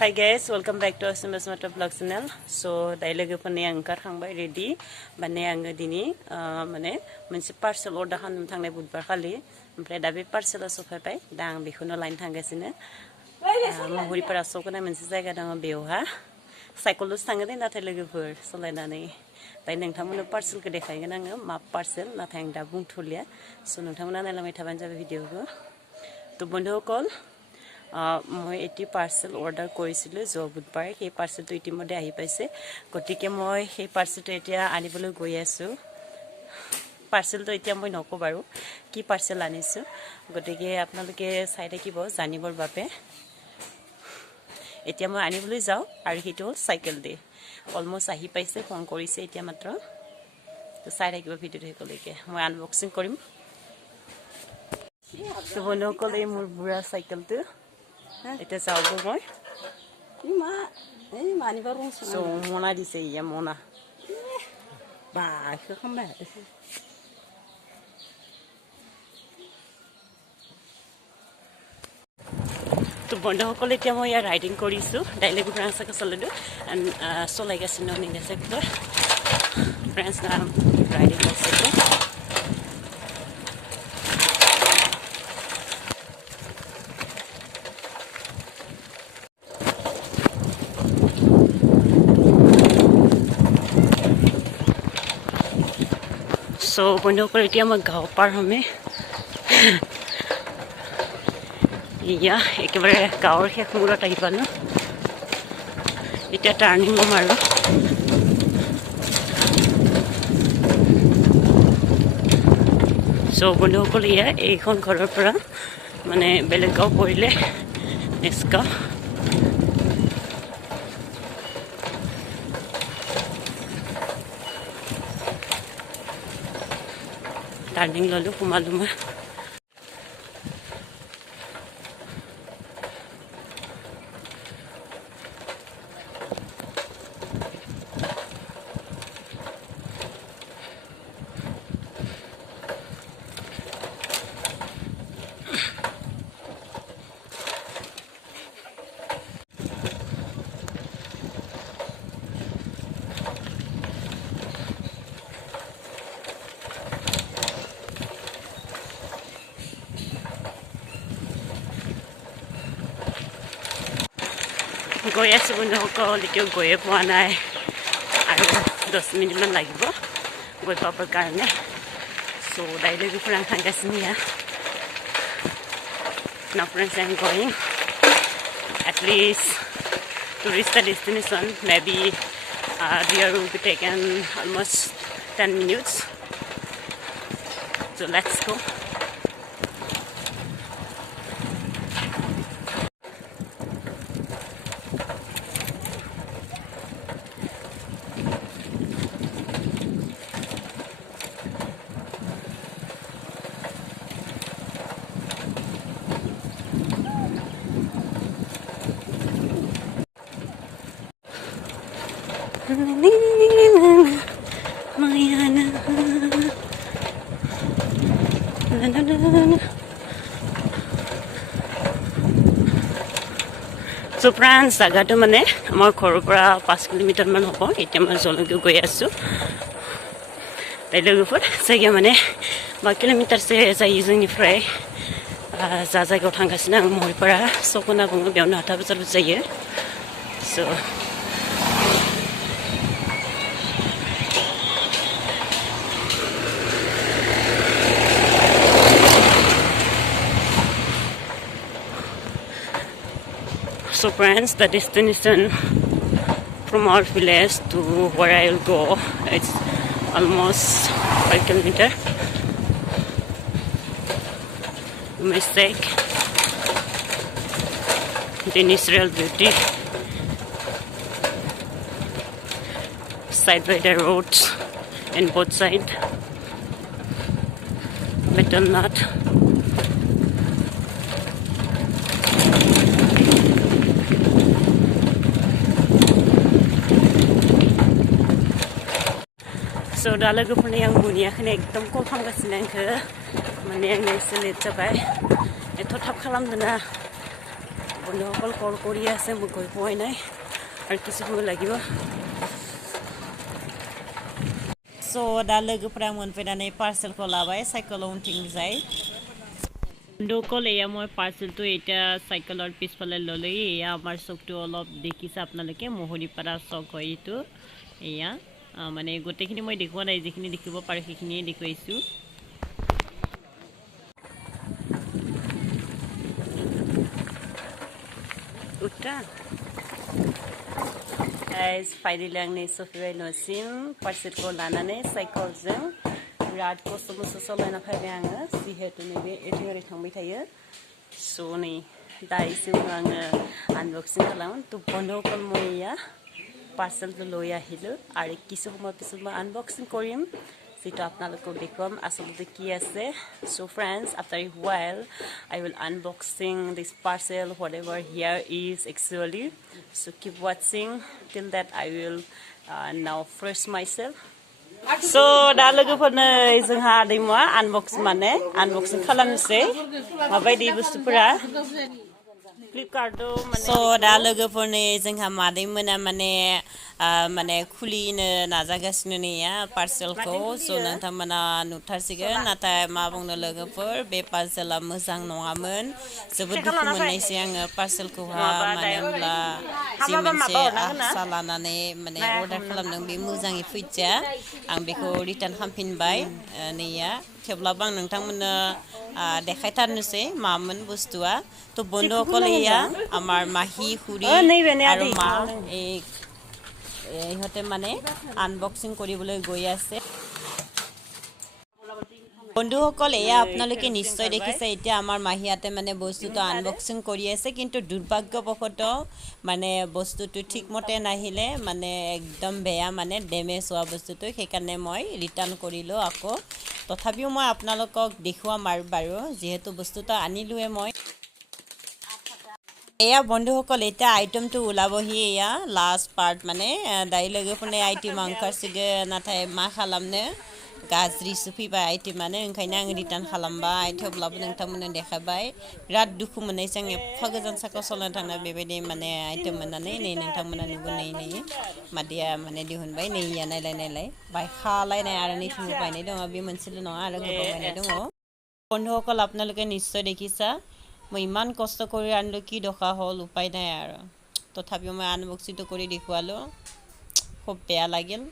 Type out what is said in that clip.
Hi guys, welcome back to our vlog channel. So, daily pani angkar khangbai ready. Bane ang dini mane munse parcel order khanum thangnai budbar khali. Ompray da be parcel sofai pai dang bikhuno line thangasine. Mohuri para sokona munse jaiga dang beoha. Cycle thangade nathai logofur solainani. Bai nongthammono parcel ko dekhaigen anga ma parcel nathai ang da bungthulia. So nongthamona nailamai thaban jabe video ko. To bondhukol মই এটি parcel order কৰিছিলো যোৱা বুধবাৰ এই পাৰ্সেলটো ইতিমধ্যে আহি পাইছে গতিকে মই এই পাৰ্সেলটো এতিয়া আনিবলৈ গৈ আছো পাৰ্সেলটো এতিয়া মই নকো বাৰু কি পাৰ্সেল আনিছো গতিকে আপোনালোকে চাই থাকিব জানিবৰ বাবে এতিয়া মই আনিবলৈ যাও আৰু হিটো সাইকেল দে অলমোস্ট আহি পাইছে ফোন কৰিছে এতিয়া মাত্ৰ তো চাই থাকিব ভিডিওটো হেকলৈকে মই আনবক্সিং কৰিম তো বনকলে মোৰ বুঢ়া সাইকেলটো এটা চাউল মই মা এই মানি বারং so mona দিছে ইয়া mona বা খামবা তো বন্ধুসকল এতিয়া মই ইয়াৰ ৰাইডিং কৰিছো ডাইলেক্ট ফ্ৰান্সকে চলিলো এণ্ড চলাই গৈছে ন নিংগে সেক্টৰ ফ্ৰান্স নাম ৰাইডিং কৰিছে So bondhokol etia ma gaon par home iya ekebare gaor khekmura tai pano etia turning mo maro so bondhokol iya eikhon ghoror pora mane beleg gaon porile neska turning lolo kumaluma গৈ আছো বন্ধুসকল এতিয়া গৈয়ে পোৱা নাই আৰু 10 মিনিটমান লাগিব গৈ পাবৰ কাৰণে so ডাইলেক্ট ফ্ৰান্স থাকাছিনিয়া now friends I'm going at least to reach the destination maybe there will be taken almost 10 minutes so let's go So friends, জাগাটো মানে আমাৰ ঘৰৰ পৰা 5 কিলোমিটাৰ মান হ'ব এতিয়া মই জলকে গৈ আছো তাইলৈ গফৰ জায়গা মানে 2 কিলোমিটাৰ সে যাই जोंनिफ्राय जा जायगायाव थांगासिनो आं महरपारा सखना बुङो बेयावनो हाथा बाजार जायो so So friends, the destination from our village to where I will go, it's almost 5 kilometers. Mistake. The natural beauty. Side by the roads and both sides. Metal nut. So लोगोफोरनि आं मोनियाखैनो एकदम कल खालामगासिनो आंखो माने आंनो एसे लेट जाबाय एथ' थाब खालामदोना বন্ধুসকল কল কৰি আছে মই গৈ পোৱাই নাই আৰু কিছু সময় লাগিব स' दा लोगोफोरा मोनफैनानै पार्सेलखौ लाबाय साइकेलाव उनथिंजाय বন্ধুসকল এয়া মই পাৰ্চেলটো এতিয়া চাইকেলৰ পিছফালে ল'লে এয়া আমাৰ চকটো অলপ দেখিছে আপোনালোকে মোহৰিপাৰা চক হয় এইটো এয়া মানে গোটেইখিনি মই দেখুওৱা নাই যিখিনি দেখিব পাৰে সেইখিনিয়ে দেখুৱাইছোঁ Utra. Guys, finally आंनि सफैबाय न'सिम पार्सेलखौ लानानै साइकेलजों बिराद खस्थ' मस्थ' सालायना फैबाय आङो जिहेतु नैबे ओरै ओरै थांबाय थायो स' नै दा एसे उनाव आङो आनबक्सिं खालामो थ' बন্ধুসকল মই এয়া পাৰ্চেলটো লৈ আহিলোঁ আৰু কিছু সময় পিছত মই আনবক্সিং কৰিম যেটা আপোনালোকক দেখুৱাম আসলতে কি আছে so friends after a while I will unboxing this parcel whatever here is actually so keep watching till that I will now fresh myself so da लोगोफोरनो जोंहा दैमा unboxing खालामनोसै माबायदि बुस्थुफोरा so da लोगोफोरनो जोंहा मादैमोना माने खुलिनो नाजागासिनो नैया पार्सेलखौ स' नोंथांमोना नुथारसिगोन नाथाय मा बुंनो लोगोफोर बे पार्सेला मोजां नङामोन जोबोद दुखु मोननायसै आङो पार्सेलखौहा मानो होनब्ला जि मोनसे आसा लानानै माने अर्डार खालामदों बे मोजाङै फैदिया आं बेखौ रिटार्न खालामफिनबाय नैया थेवब्लाबो आं नोंथांमोननो देखायथारनोसै मामोन बुस्थुआ थ' बন্ধুসকল এয়া আমাৰ মাহী খুৰী আৰু মা ইহঁতে মানে আনবক্সিং কৰিবলৈ গৈ আছে বন্ধুসকল এয়া আপোনালোকে নিশ্চয় দেখিছে এতিয়া আমাৰ মাহীয়াতে মানে বস্তুটো আনবক্সিং কৰি আছে কিন্তু দুৰ্ভাগ্যবশতঃ মানে বস্তুটো ঠিকমতে নাহিলে মানে একদম বেয়া মানে ডেমেজ হোৱা বস্তুটো সেইকাৰণে মই ৰিটাৰ্ণ কৰিলোঁ আকৌ তথাপিও মই আপোনালোকক দেখুৱাম বাৰু যিহেতু বস্তুটো আনিলোৱে মই এয়া বন্ধুসকল এতিয়া আইটেমটো ওলাবহি এয়া লাষ্ট পাৰ্ট মানে दायो लोगोफोरनि आइटेम ओंखारसिगोन नाथाय मा खालामनो gajrisw फैबाय आइटेमानो ओंखायनो आं रिटार्न खालामबाय थेवब्लाबो नोंथांमोननो देखायबाय बिराद दुखु मोननायसै आं एफा गोजान साइकेल सालायनो थांना बेबायदि माने आइटेम मोननानै नै नोंथांमोना नुगोन नै मादैया माने दिहुनबाय नैया नायलाय बायखालायनाय आरो नैथिंबो बायनाय दङ बे मोनसेल' नङा आरो गोबां बायनाय दङ बন্ধুসকল আপোনালোকে নিশ্চয় দেখিছা মই ইমান কষ্ট কৰি আনিলোঁ কি দখা হ'ল উপায় নাই আৰু তথাপিও মই আনবক্সিংটো কৰি দেখুৱালোঁ খুব বেয়া লাগিল